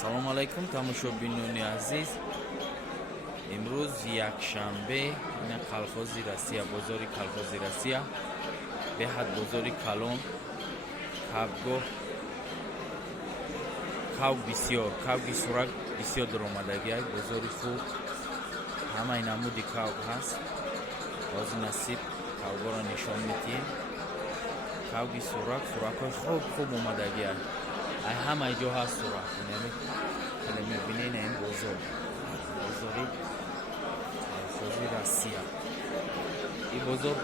салом алайкум тамошобинони азиз. имрӯз якшанбе ина колхози Россия, бозори колхози Россия, беҳад бозори калон, кавгоҳ, кав бисёр, кавги сурак бисёр даромадагиай, бозори хуб, ҳамаи намуди кав ҳаст. ҳозир насиб кавгоро нишон медиҳем. кавги сурак, суракҳои хуб омадагиай. ай ҳамаи ҷо ҳаст сурак. Ин мебинед ин бозор, бозори колхози Россия. ин бозор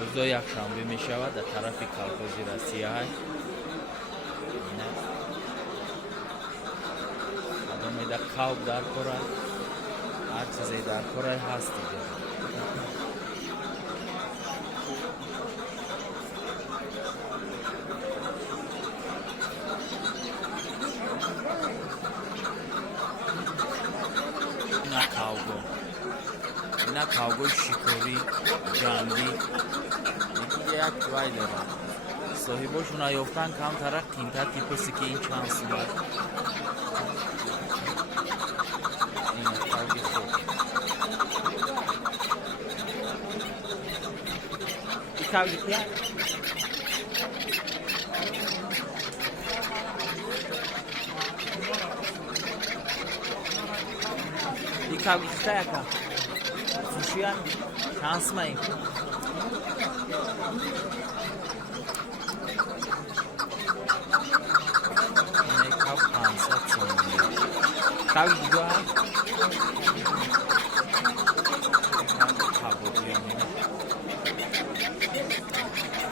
рӯзои якшанбе мешавад дар тарафи колхози Россия. адамеда кав дар корад, ҳар чизе дар корай ҳаст дига. ина кавгои шикорӣ, ҷангӣ як вай дорад. соҳибошона ёфтан камтара қимтар типоси ки ин чанд сумат. ина кавги хуб. ин кавги кия? ин кавги кия яка? Фушия? Шансма ин? ин кав 500 сом. Кавги дига ҳаст?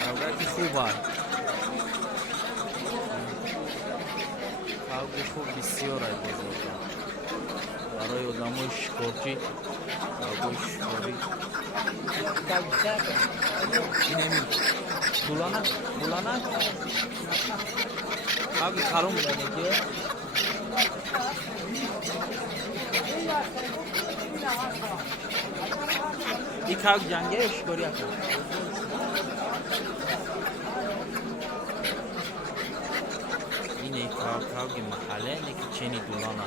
кавгаки хуб аст. кавги хуб бисёр аст бозорда. барои одамои шикорчӣ, кавгои шикорӣ. инами дулана, дулана. кавги калон буданеки? ин кавги ҷангия ё шикорӣ ака? ине кавги маҳалле, не ки чени дулана.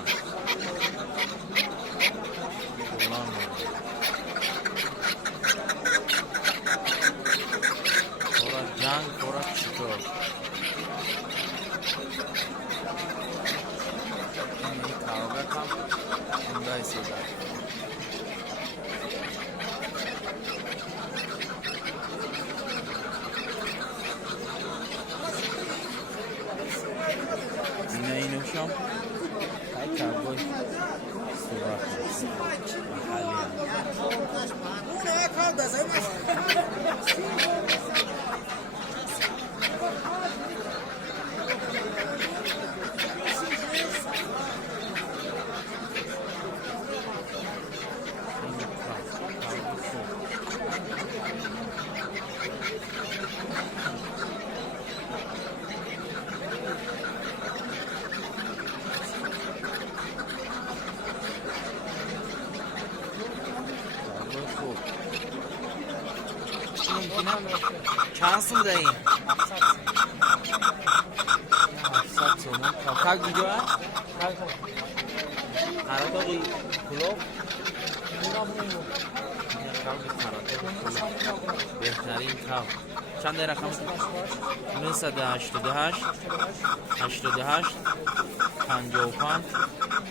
Кора ҷанг, кора шикор. ин кавга ҳам шунда истода. ина иношам ай кавгои сурак маҳаллӣ. چند سوم دهیم؟ 700 سوم. کاک دیگه هست؟ قراتاقی کلوب؟ کاک قراتاق بهترین کاک. چند رقم؟ 988 88 55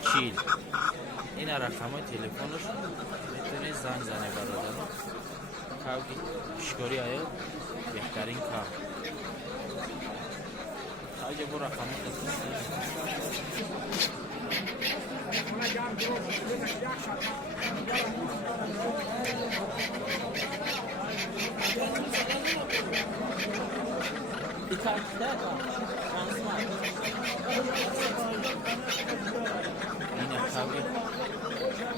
40. این رقم های تلفنش میتونید زنگ زنه برادران. کاوگی شکاری آید بهترین کاو. تاجه برو رقم این کاوی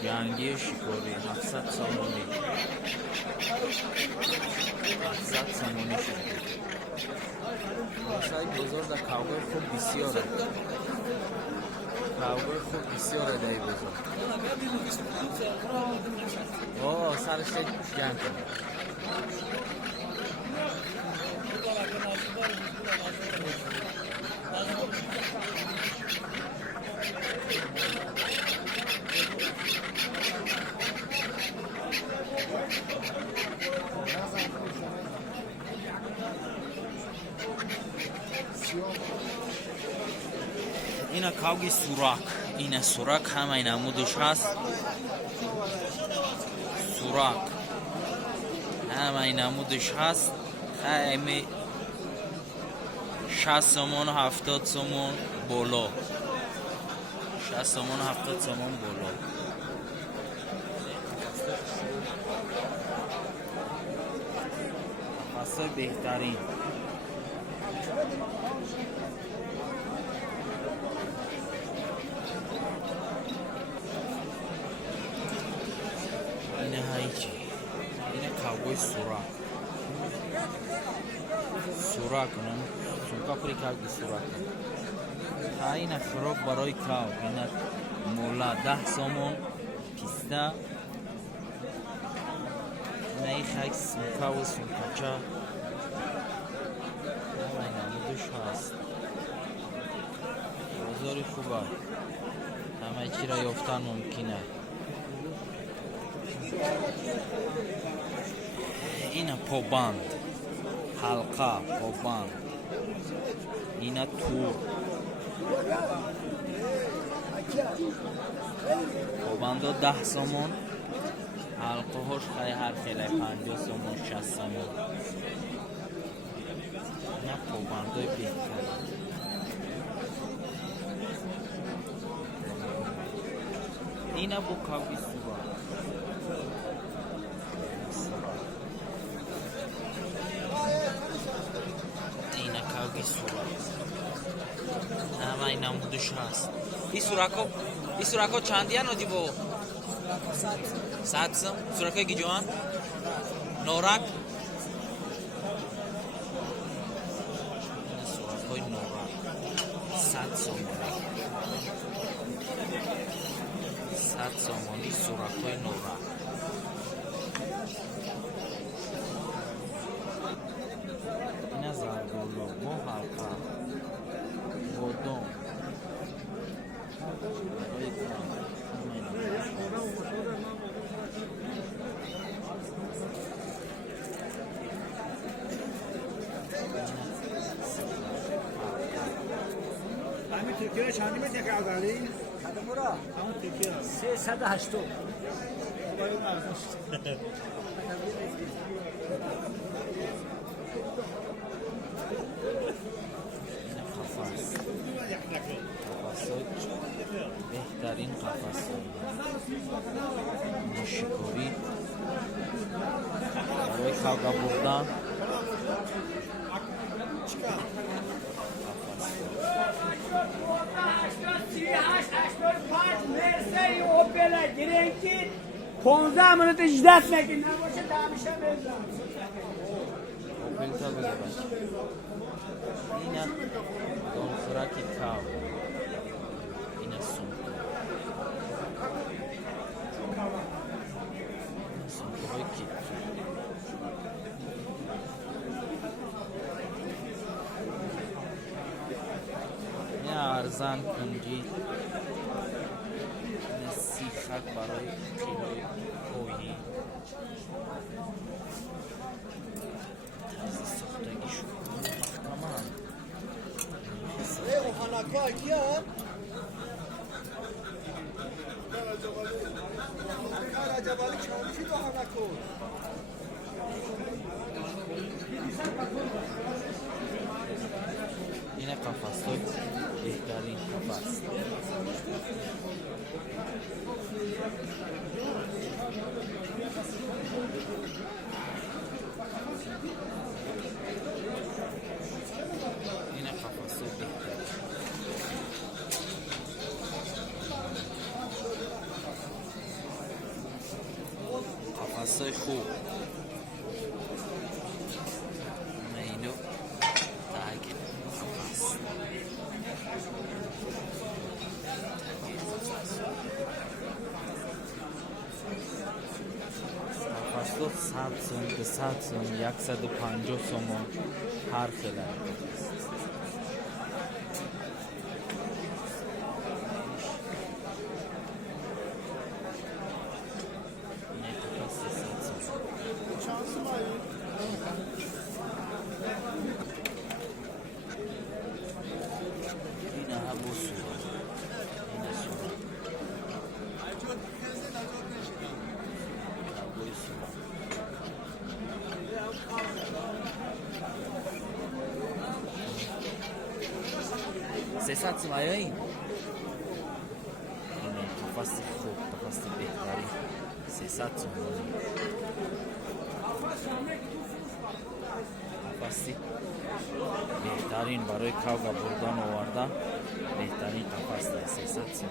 جنگی شکاری 700 سامونی. 700 سامونی شد. راسای بزرگ در کاوگوی خوب بسیاره. کاوگوی خوب بسیاره در این بزرگ. اوه سرش جنگ کنه. اینا کاوگی سوراک، اینا سوراک همه این عمودش هست. سوراک همه این عمودش هست. خیلی 60 سومون و 70 سومون بالا، 60 سومون و 70 سومون بالا. قفسای بهترین. اینه هایچی، اینه کاوبوی سوراک. سوراک کنم سوراک پری کاوگی سوراک. اینه فروک برای کاو. اینه مولا 10 سومون پیسته. اینه ای خیلی سوکا و سوکاچا. همه این عمودش هست. بازاری خوبه، همه چی را یافتن ممکنه. اینه پابند، حلقه پابند. اینه تور. پابند ها 10 سومون، حلقه هاش خیلی هر خیلی 50 سومون 60 سومون. اینه پابند های بهتر. اینه بو کاوی سوراک. اینه کاوی سوراک. همه این عمودش هست. این سوراکو چندی هن آجی با؟ 100 سم؟ سوراکای گی جوان؟ نورک؟ اینه سوراکای نورک 100 سومانی. 100 سومانی سوراکای نورک. اینه زرگولو با حلقه بودم. همین ترکیه چندی متر کرداری؟ همون ترکیه 380. بهترین قفس شکاری برای کاغا بردن. مرسی او بلا گرینکی 15 منوت اجدست نکن نباشه دمیشه بزن. اوپلتا بگه بچه. اینه دونخوراکی کاو. اینه سونکو. اینه سونکو های کیت. اینه ارزن کنجی. سیخک برای کیلوی کوهی. طرز ساختگیشون محکمان. اوهاناکو اکیان؟ جوالی کامشی دو اوهاناکو. اینه قفص های بهترین قفص. اینه قفص های بهترین. قفص های خوب. اینو تاگ قفص. قفص 100 سوم به 100 سوم 150 سوم هر خیلی. این ها بوسو 300 сом аё ин қафаси хуб, қафаси беҳтарин 300 сом қафаси беҳтарин барои кавга бурдан оварда беҳтарин қафас 300 сом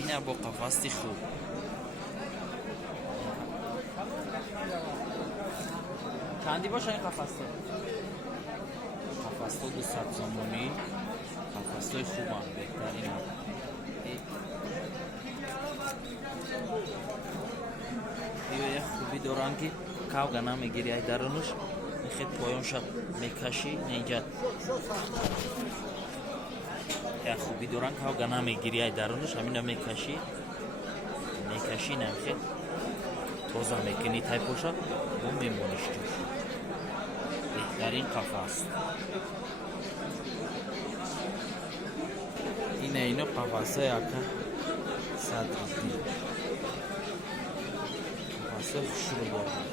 ина бо қафаси хуб чанди боша ин қафасто? Қафасто 200 сомони қафастои хубам беҳтарин як хуби доранд ки кавга намегири ай дарунуш мехед поёнша мекаши инҷа як хуби доранд кавга намегири ай дарунуш ҳамина мекаши намехед тоза мекунӣ тай поша бо мемониш ҷӯш беҳтарин қафас ино қафасои ака 100 рупӣ қафасои хушрӯ дорад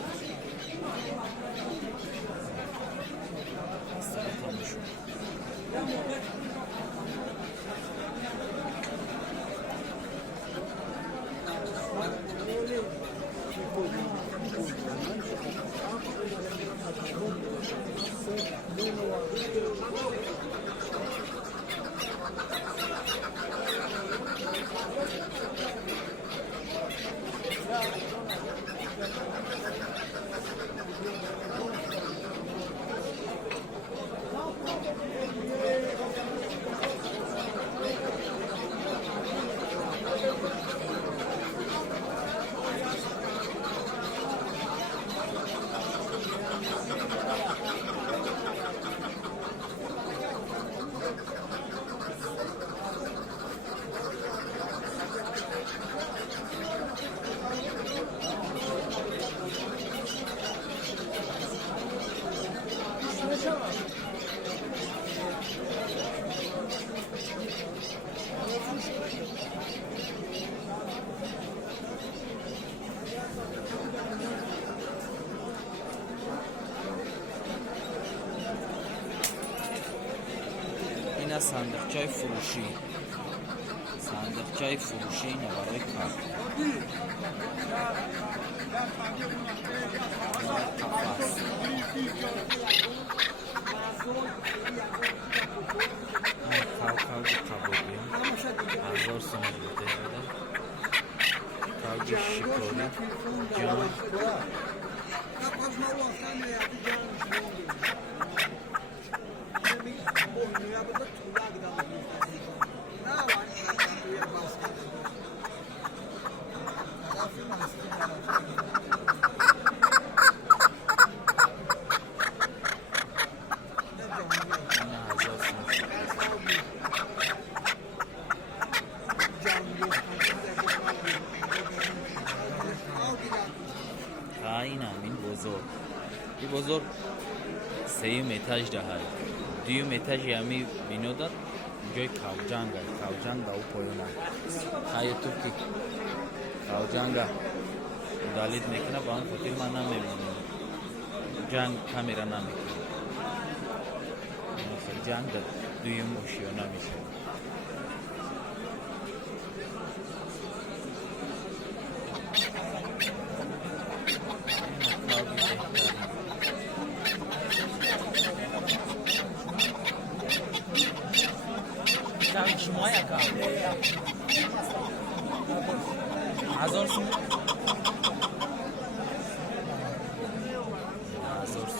ина сандуқчаи фурӯшӣ ина барои кар қафас кавги қабобӣ 1000 сом бутешуда кавги шикорӣ ҷон ин бозор сеюм этаж даҳад дуюм этажи ҳами бино дад ҷои кавҷанга у поёна ҳаю ту ки кавҷанга далид мекуна ба он хотир ман намебинам ҷанг камера намекунам ҷанг дар дуюм ошёна мешавад شما یکم 1000 سوم 1000 سوم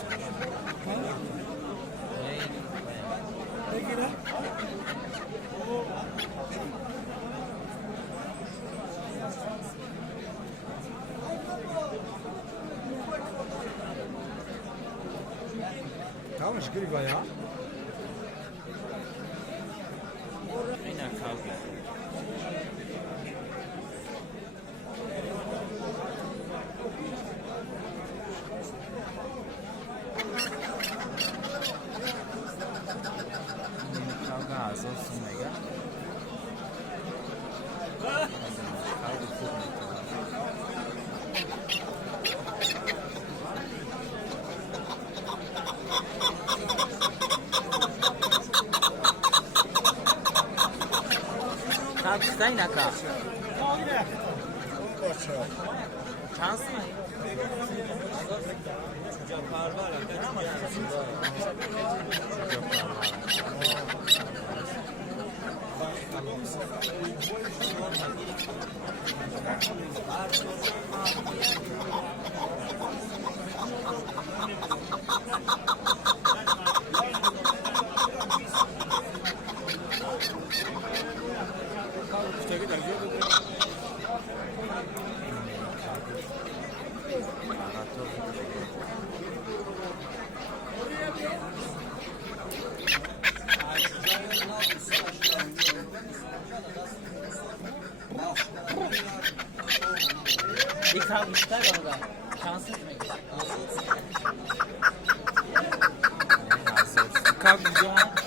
Tamam, şükür ya. Aynen kavga. Kavga az olsun mega. Kavga çok بسته این اکا چند سنه؟ Bir kalmışlar orada. Şanssız mı? Kalk ya.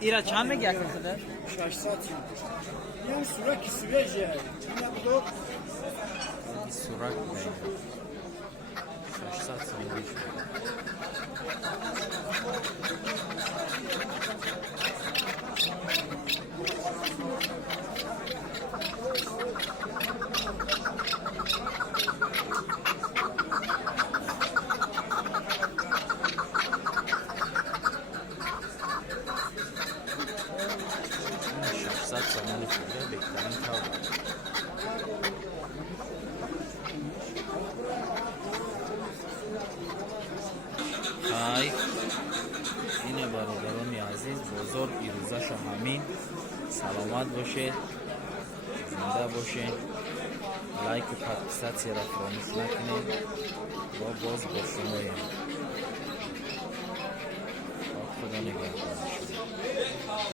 ایرا چند میگی اکنون شده؟ 600 یه سوراک سویجه این بودو سوراک بگیر 600 سویج اینه برادران عزیز بزرگ روزش همین سلامت باشه زنده باشه لایک و پادکست را فراموش نکنید و باز با شما خدا نگهدار